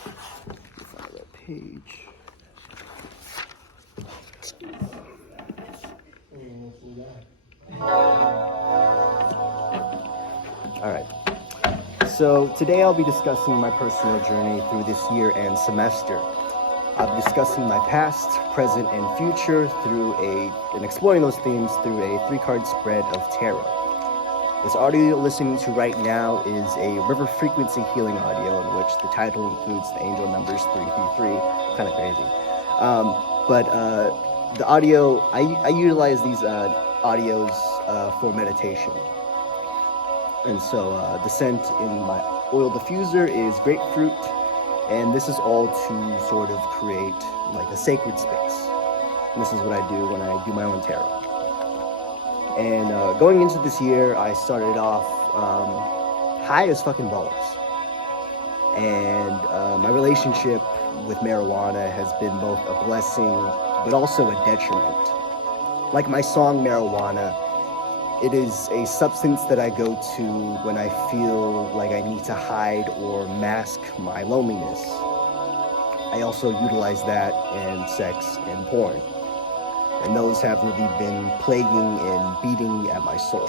Find that page. Alright. So today I'll be discussing my personal journey through this year and semester. I'll be discussing my past, present, and future and exploring those themes through a 3-card spread of tarot. This audio you're listening to right now is a river frequency healing audio in which the title includes the angel numbers 333. Kind of crazy. The audio, I utilize these audios for meditation. And so the scent in my oil diffuser is grapefruit, and this is all to sort of create like a sacred space. And this is what I do when I do my own tarot. And going into this year, I started off high as fucking balls. And my relationship with marijuana has been both a blessing, but also a detriment. Like my song, Marijuana, it is a substance that I go to when I feel like I need to hide or mask my loneliness. I also utilize that in sex and porn. And those have really been plaguing and beating at my soul.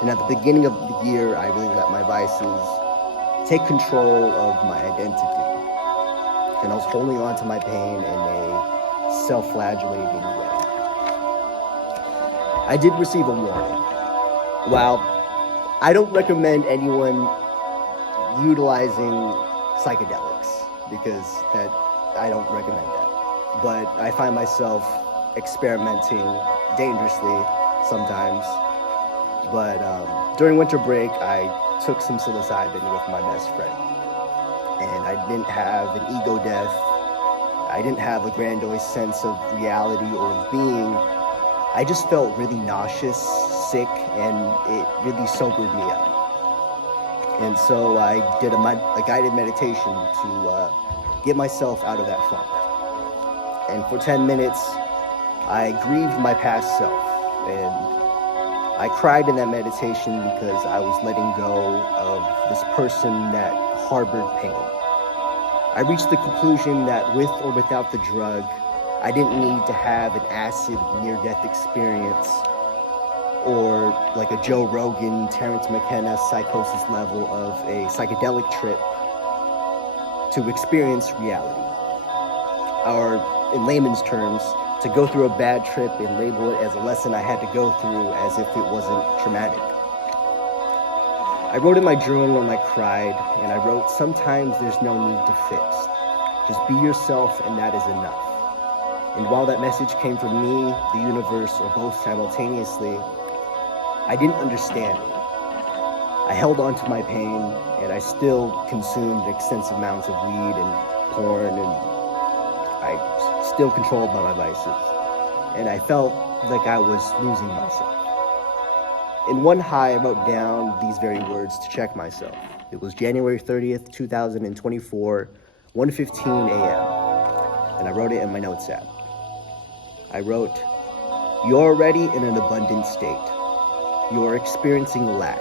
And at the beginning of the year, I really let my vices take control of my identity. And I was holding on to my pain in a self-flagellating way. I did receive a warning. While I don't recommend anyone utilizing psychedelics, because I don't recommend that. But I find myself experimenting dangerously sometimes. But during winter break, I took some psilocybin with my best friend. And I didn't have an ego death. I didn't have a grandiose sense of reality or of being. I just felt really nauseous, sick, and it really sobered me up. And so I did a guided meditation to get myself out of that funk. And for 10 minutes, I grieved my past self. And I cried in that meditation because I was letting go of this person that harbored pain. I reached the conclusion that with or without the drug, I didn't need to have an acid near-death experience or like a Joe Rogan, Terrence McKenna psychosis level of a psychedelic trip to experience reality. Or in layman's terms, to go through a bad trip and label it as a lesson I had to go through as if it wasn't traumatic. I wrote in my journal and I cried, and I wrote, sometimes there's no need to fix. Just be yourself and that is enough. And while that message came from me, the universe, or both simultaneously, I didn't understand it. I held on to my pain, and I still consumed extensive amounts of weed and porn, and I still controlled by my vices. And I felt like I was losing myself. In one high, I wrote down these very words to check myself. It was January 30th, 2024, 1:15 a.m. And I wrote it in my notes app. I wrote, you're already in an abundant state. You're experiencing lack.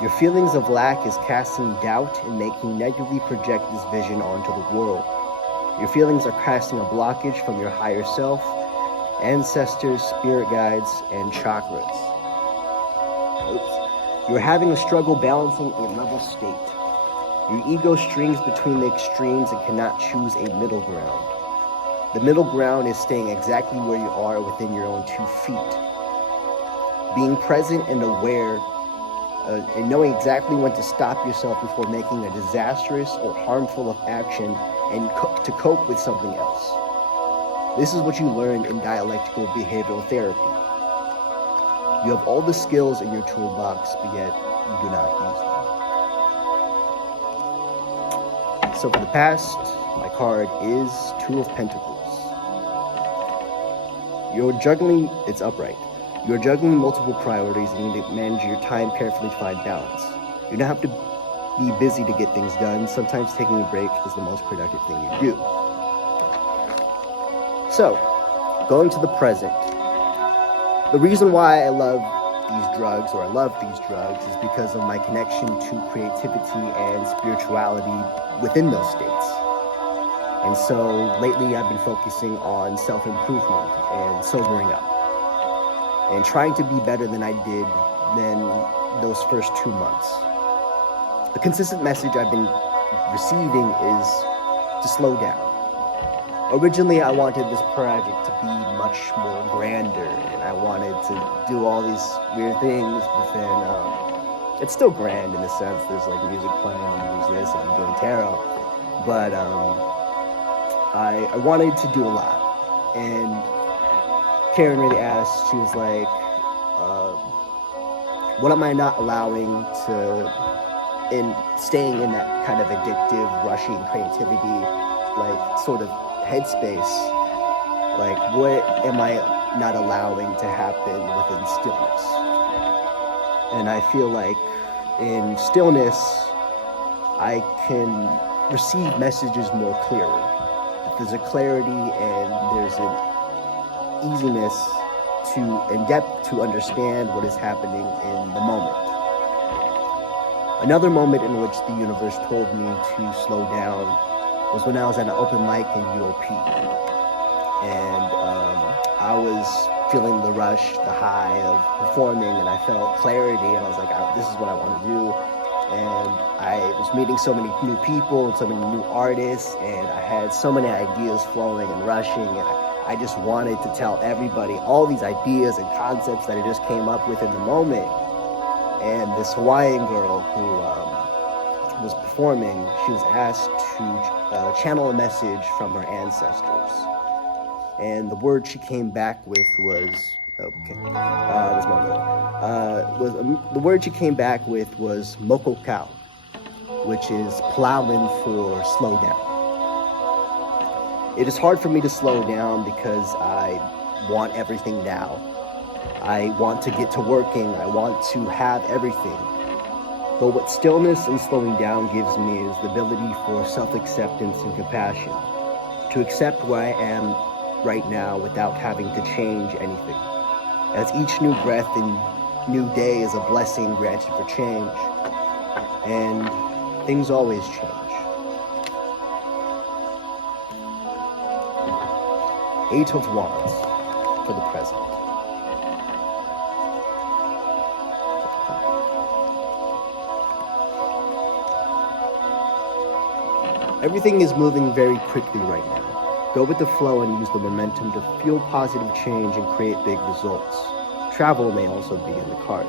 Your feelings of lack is casting doubt and making negatively project this vision onto the world. Your feelings are casting a blockage from your higher self, ancestors, spirit guides, and chakras. You're having a struggle balancing a level state. Your ego strings between the extremes and cannot choose a middle ground. The middle ground is staying exactly where you are within your own 2 feet. Being present and aware and knowing exactly when to stop yourself before making a disastrous or harmful action and to cope with something else. This is what you learn in dialectical behavioral therapy. You have all the skills in your toolbox, but yet you do not use them. So for the past, my card is Two of Pentacles. You're juggling, it's upright. You're juggling multiple priorities and you need to manage your time carefully to find balance. You don't have to be busy to get things done. Sometimes taking a break is the most productive thing you do. So, going to the present. The reason why I love these drugs, or I love these drugs, is because of my connection to creativity and spirituality within those states. And so lately I've been focusing on self-improvement and sobering up and trying to be better than I did than those first 2 months. The consistent message I've been receiving is to slow down. Originally, I wanted this project to be much more grander, and I wanted to do all these weird things, but then it's still grand in the sense there's like music playing and there's this and I'm doing tarot, but I wanted to do a lot. And Karen really asked, she was like, what am I not allowing in staying in that kind of addictive, rushing creativity, like sort of headspace? Like, what am I not allowing to happen within stillness? And I feel like in stillness, I can receive messages more clearer. There's a clarity and there's an easiness and depth to understand what is happening in the moment. Another moment in which the universe told me to slow down was when I was at an open mic in UOP. And I was feeling the rush, the high of performing, and I felt clarity, and I was like, this is what I want to do. And I was meeting so many new people and so many new artists, and I had so many ideas flowing and rushing, and I just wanted to tell everybody all these ideas and concepts that I just came up with in the moment. And this Hawaiian girl who was performing, she was asked to channel a message from her ancestors. And the word she came back with was, the word she came back with was mokokau, which is plowing for slow down. It is hard for me to slow down because I want everything now. I want to get to working. I want to have everything. But what stillness and slowing down gives me is the ability for self-acceptance and compassion, to accept where I am right now without having to change anything, as each new breath and new day is a blessing granted for change, and things always change. Eight of Wands for the present. Everything is moving very quickly right now. Go with the flow and use the momentum to fuel positive change and create big results. Travel may also be in the cards.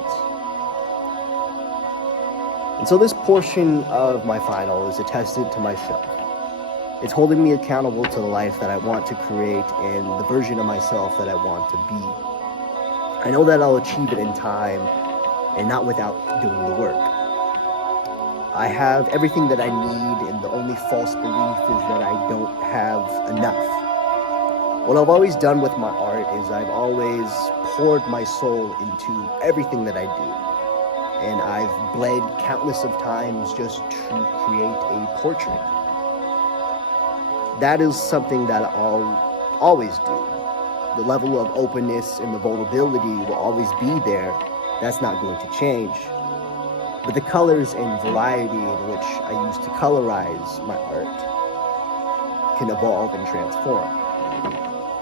And so this portion of my final is attested to myself. It's holding me accountable to the life that I want to create and the version of myself that I want to be. I know that I'll achieve it in time and not without doing the work. I have everything that I need, and the only false belief is that I don't have enough. What I've always done with my art is I've always poured my soul into everything that I do. And I've bled countless of times just to create a portrait. That is something that I'll always do. The level of openness and the vulnerability will always be there. That's not going to change. But the colors and variety in which I use to colorize my art can evolve and transform.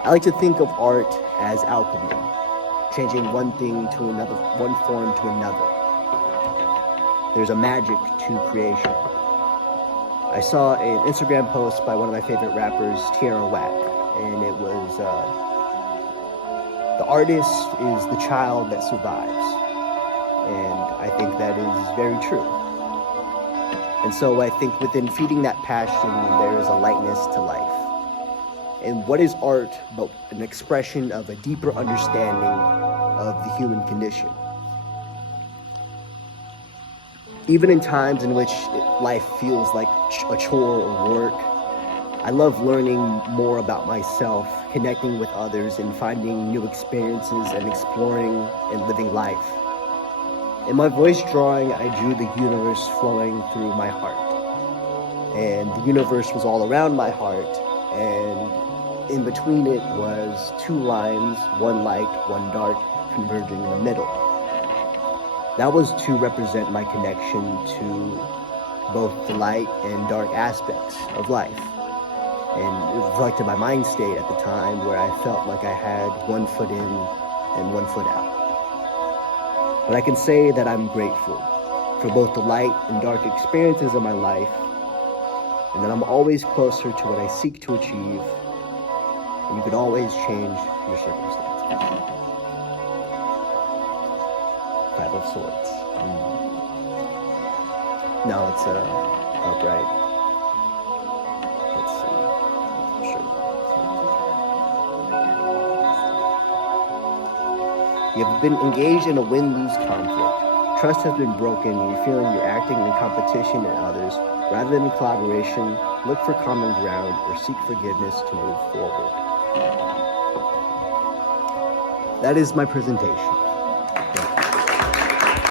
I like to think of art as alchemy, changing one thing to another, one form to another. There's a magic to creation. I saw an Instagram post by one of my favorite rappers, Tierra Whack, and it was, the artist is the child that survives. And I think that is very true. And so I think within feeding that passion, there is a lightness to life. And what is art but an expression of a deeper understanding of the human condition? Even in times in which life feels like a chore or work, I love learning more about myself, connecting with others, and finding new experiences and exploring and living life. In my voice drawing, I drew the universe flowing through my heart. And the universe was all around my heart, and in between it was two lines, one light, one dark, converging in the middle. That was to represent my connection to both the light and dark aspects of life. And it reflected my mind state at the time, where I felt like I had one foot in and one foot out. But I can say that I'm grateful for both the light and dark experiences of my life, and that I'm always closer to what I seek to achieve, and you can always change your circumstances. Five of Swords. Now it's upright. Let's see. Sure. You have been engaged in a win-lose conflict. Trust has been broken, and you're feeling you're acting in competition in others rather than in collaboration. Look for common ground or seek forgiveness to move forward. That is my presentation.